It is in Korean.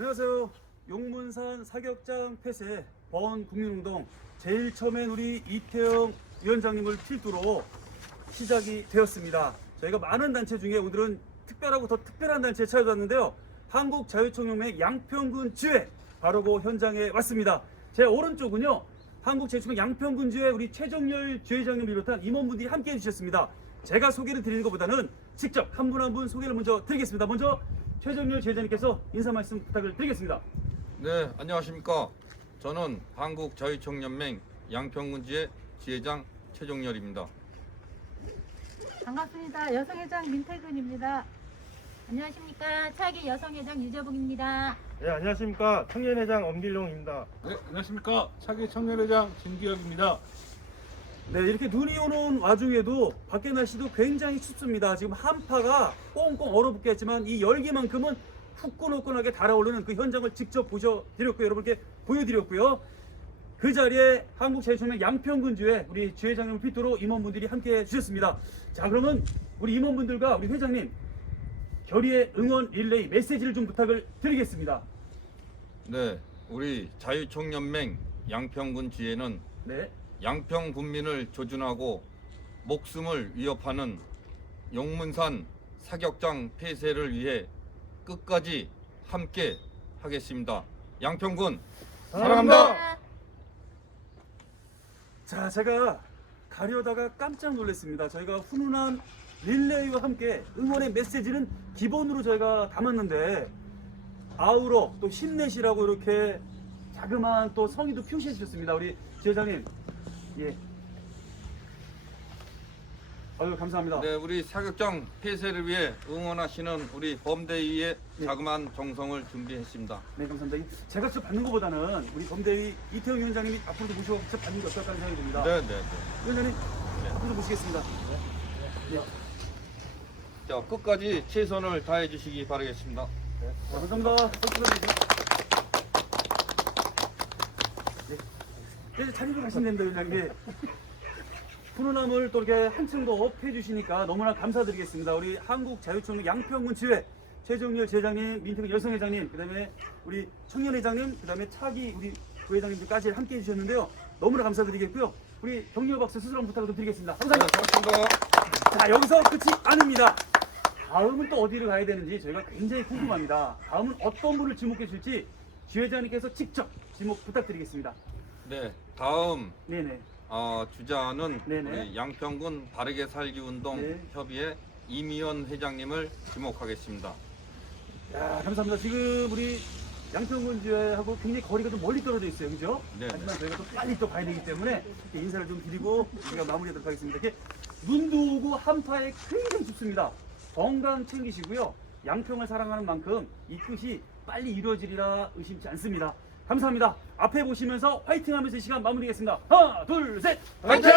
안녕하세요. 용문산 사격장 폐쇄 번 국민운동 제일 처음엔 우리 이태영 위원장님을 필두로 시작이 되었습니다. 저희가 많은 단체 중에 오늘은 특별하고 더 특별한 단체에 찾아왔는데요. 한국자유총연맹 양평군 지회 바로 그 현장에 왔습니다. 제 오른쪽은요. 한국자유총연맹 양평군 지회 우리 최정열 지회장님 비롯한 임원분들이 함께 해주셨습니다. 제가 소개를 드리는 것보다는 직접 한 분 한분 소개를 먼저 드리겠습니다. 먼저 최정열 지회장님께서 인사 말씀 부탁을 드리겠습니다. 네, 안녕하십니까. 저는 한국 자유총연맹 양평군지의 지회장 최종열입니다. 반갑습니다. 여성회장 민태근입니다. 안녕하십니까 차기 여성회장 유재복입니다. 네, 안녕하십니까. 청년회장 엄길용입니다. 네, 안녕하십니까. 차기 청년회장 진기혁입니다. 네, 이렇게 눈이 오는 와중에도 밖에 날씨도 굉장히 춥습니다. 지금 한파가 꽁꽁 얼어붙게 했지만 이 열기만큼은 후끈후끈하게 달아오르는 그 현장을 직접 보셔드렸고요. 여러분께 보여드렸고요. 그 자리에 한국자유총연맹 양평군주회 우리 주회장님을 필두로 임원분들이 함께 해주셨습니다. 자, 그러면 우리 임원분들과 우리 회장님 결의의 응원 릴레이 메시지를 좀 부탁을 드리겠습니다. 네, 우리 자유총연맹 양평군 지회는 네. 양평 군민을 조준하고 목숨을 위협하는 용문산 사격장 폐쇄를 위해 끝까지 함께 하겠습니다. 양평군 사랑합니다. 자, 제가 가려다가 깜짝 놀랐습니다. 저희가 훈훈한 릴레이와 함께 응원의 메시지는 기본으로 저희가 담았는데 아우러 또 힘내시라고 이렇게 자그마한 또 성의도 표시해 주셨습니다. 우리 지회장님. 예. 아유, 감사합니다. 네, 우리 사격장 폐쇄를 위해 응원하시는 우리 범대위의 네. 자그마한 정성을 준비했습니다. 네, 감사합니다. 제가 직접 받는 것보다는 우리 범대위 이태영 위원장님이 앞으로도 모시고 직접 받는 게 어떨까 생각이 듭니다. 네, 네, 네. 위원장님, 앞으로 모시겠습니다. 네. 자, 끝까지 최선을 다해 주시기 바라겠습니다. 자, 감사합니다. 박수 주세요. 이제 자리로 가시면 됩니다, 위원장님. 네. 훈훈함을 또 이렇게 한층 더 업해 주시니까 너무나 감사드리겠습니다. 우리 한국자유총회 양평군 지회 최정열 제장님, 민태근 여성회장님, 그다음에 우리 청년회장님, 그다음에 차기 우리 부회장님들까지 함께 해주셨는데요. 너무나 감사드리겠고요. 우리 격려 박수 스스로 부탁을 좀 드리겠습니다. 네, 감사합니다. 고맙습니다. 자 여기서 끝이 아닙니다. 다음은 또 어디를 가야 되는지 저희가 굉장히 궁금합니다. 다음은 어떤 분을 지목해 주실지 지회장님께서 직접 지목 부탁드리겠습니다. 네, 다음 네네. 어, 주자는 네네. 우리 양평군 바르게 살기 운동 네. 협의회 이미연 회장님을 지목하겠습니다. 야 감사합니다. 지금 우리 양평군 지회하고 굉장히 거리가 좀 멀리 떨어져 있어요, 그죠? 네. 하지만 저희가 또 빨리 또 가야 되기 때문에 이렇게 인사를 좀 드리고 우리가 마무리하도록 하겠습니다. 이렇게 눈도 오고 한파에 굉장히 춥습니다. 건강 챙기시고요. 양평을 사랑하는 만큼 이 뜻이 빨리 이루어지리라 의심치 않습니다. 감사합니다. 앞에 보시면서 화이팅 하면서 이 시간 마무리하겠습니다. 하나, 둘, 셋! 화이팅!